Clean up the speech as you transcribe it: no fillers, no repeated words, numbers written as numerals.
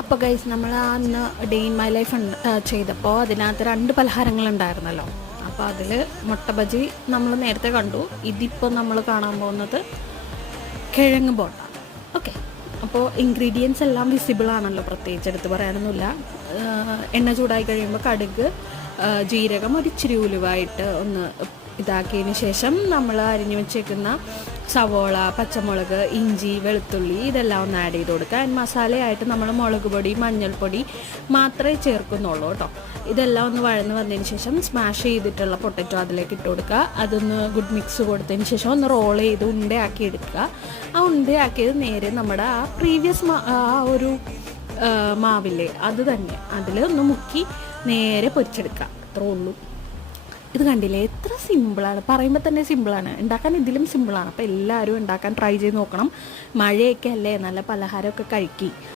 അപ്പോൾ ഗൈസ് നമ്മൾ അന്ന് ഡേ ഇൻ മൈ ലൈഫ് ചെയ്തപ്പോൾ അതിനകത്ത് 2 പലഹാരങ്ങളുണ്ടായിരുന്നല്ലോ. അപ്പോൾ അതിൽ മുട്ട ബജി നമ്മൾ നേരത്തെ കണ്ടു. ഇതിപ്പോൾ നമ്മൾ കാണാൻ പോകുന്നത് കിഴങ്ങ് ബോണ്ട. ഓക്കെ, അപ്പോൾ ഇൻഗ്രീഡിയൻസ് എല്ലാം വിസിബിൾ ആണല്ലോ, പ്രത്യേകിച്ച് എടുത്ത് പറയാനൊന്നുമില്ല. എണ്ണ ചൂടായി കഴിയുമ്പോൾ കടുക്, ജീരകം, ഒരു ഇച്ചിരി ഉലുവായിട്ട് ഒന്ന് ഇതാക്കിയതിന് ശേഷം നമ്മൾ അരിഞ്ഞു വെച്ചേക്കുന്ന സവോള, പച്ചമുളക്, ഇഞ്ചി, വെളുത്തുള്ളി ഇതെല്ലാം ഒന്ന് ആഡ് ചെയ്ത് കൊടുക്കുക. ആൻഡ് മസാലയായിട്ട് നമ്മൾ മുളക് പൊടി, മഞ്ഞൾപ്പൊടി മാത്രമേ ചേർക്കുന്നുള്ളൂ കേട്ടോ. ഇതെല്ലാം ഒന്ന് വഴന്ന് വന്നതിന് ശേഷം സ്മാഷ് ചെയ്തിട്ടുള്ള പൊട്ടറ്റോ അതിലേക്ക് ഇട്ട് കൊടുക്കുക. അതൊന്ന് ഗുഡ് മിക്സ് കൊടുത്തതിന് ശേഷം ഒന്ന് റോൾ ചെയ്ത് ഉണ്ടയാക്കി എടുക്കുക. ആ ഉണ്ടയാക്കിയത് നേരെ നമ്മുടെ ആ പ്രീവിയസ് ഒരു മാവില്ലേ അത് തന്നെ അതിൽ ഒന്ന് മുക്കി നേരെ പൊരിച്ചെടുക്കുക. അത്രേ ഉള്ളൂ. ഇത് കണ്ടില്ലേ, എത്ര സിമ്പിളാണ്. പറയുമ്പോൾ തന്നെ സിമ്പിളാണ്, ഉണ്ടാക്കാൻ ഇതിലും സിമ്പിളാണ്. അപ്പോൾ എല്ലാവരും ഉണ്ടാക്കാൻ ട്രൈ ചെയ്ത് നോക്കണം. മഴയൊക്കെ അല്ലേ, നല്ല പലഹാരമൊക്കെ കഴിക്കി.